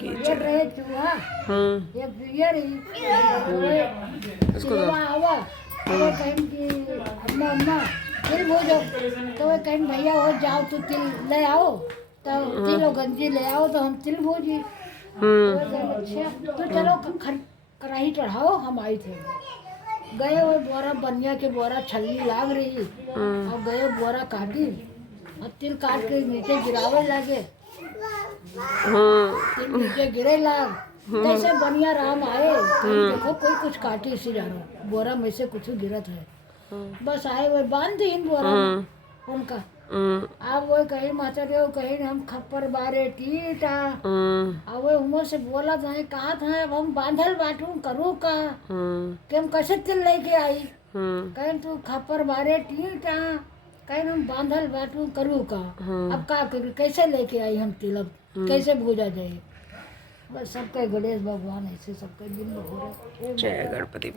की ये जय। रहे चूहा एक बियर इसको चिलवा आवा तो वो कहीं कि अम्मा अम्मा तिल भूजो तो वो कहीं भैया हो जाओ तो तिल ले आओ तो तिल और गंजी ले आओ तो हम तिल भूजी तो वो कहे अच्छा तो चलो कढ़ाई चढ़ाओ हम आई थे गए वो बोरा बनिया के बोरा छलनी लाग रही और गए बोरा काटी और तिल काट के नीचे गिरावे लगे तिल नीचे गिरे लाग कैसे बनिया राम आए देखो कोई कुछ काटी इसी जानो बोरा में से कुछ गिरत है बस आए वो बांध दी इन बोरा में उनका अब वो कहीं माता रे कहीं हम खप्पर बारे टीटा अब वो उमर से बोला था कहा था अब हम बांधल बाटू करूँ का कि हम कैसे तिल लेके आई कहीं तू खप्पर बारे टीटा कहीं हम बांधल बाटू करूँ का अब का करूँ कैसे लेके आई हम तिल अब कैसे भूजा जाए बस सबका गणेश भगवान ऐसे सबका दिन हो रहे जय गणपति।